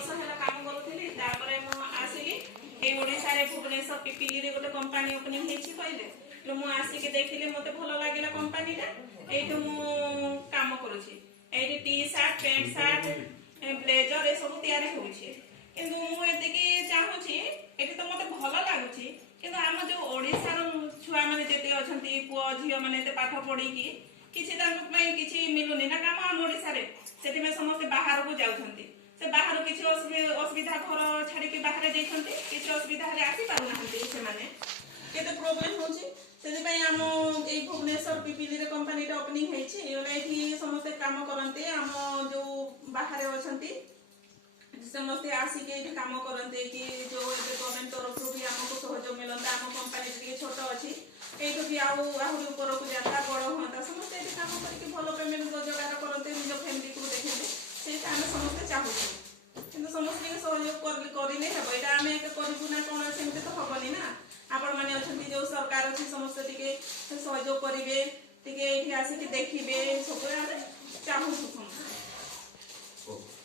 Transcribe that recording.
वर्ष है काम करूली आसिली ये ओडिशा रे भुवनेश्वर पिपिली रे गोटे कंपनी ओपनिंग हेछि कहले मु आसिक देखिले मते भलो लागिला कंपनी रे एठो मु काम करूछि एठी T shirt pant shirt blazer ए सब तयार होउछि किंतु मु एतिकी चाहूछि एठी तो मते भलो लागुछि किंतु आम जो ओडिशा रो छुआ माने जेते अछंती पुओ झियो माने ते पाठ पढी की किछि तांको पई किछि मिलुनी ना काम आम ओडिशा रे सेति में समस्त बाहर को जाउछंती से बाहर किसी असुविधा घर छाड़ी बाहर जाइछंती किसी असुविधा रे आसी पारु नाहंती से माने केते प्रॉब्लम होची सेति पई आम ए भुवनेश्वर पिपिली रे कंपनी रे ओपनिंग हेछि एठी समस्त काम करंते आम जो बाहर अछंती समस्त आसी के एठी काम करंते कि जो गवर्नमेंट तरफ भी हमको सहयोग मिलंता आम कंपनी रे छोट अछि एठो भी आहुरी ऊपर को जाता बड़ होता समस्त एठी काम करके भलो पेमेंट रोजगार करंते निज फैमिली को देखते सेटा हम समस्त चाहू किंतु समस्त के सहयोग करले हेबो एटा हम एक करिबु ना कोन सेमते तो हबनी ना आपण माने अछंती जो सरकार अछि समस्त टिके सहयोग करिवे टिके एठी आसी के देखिबे सब हम चाहू समस्त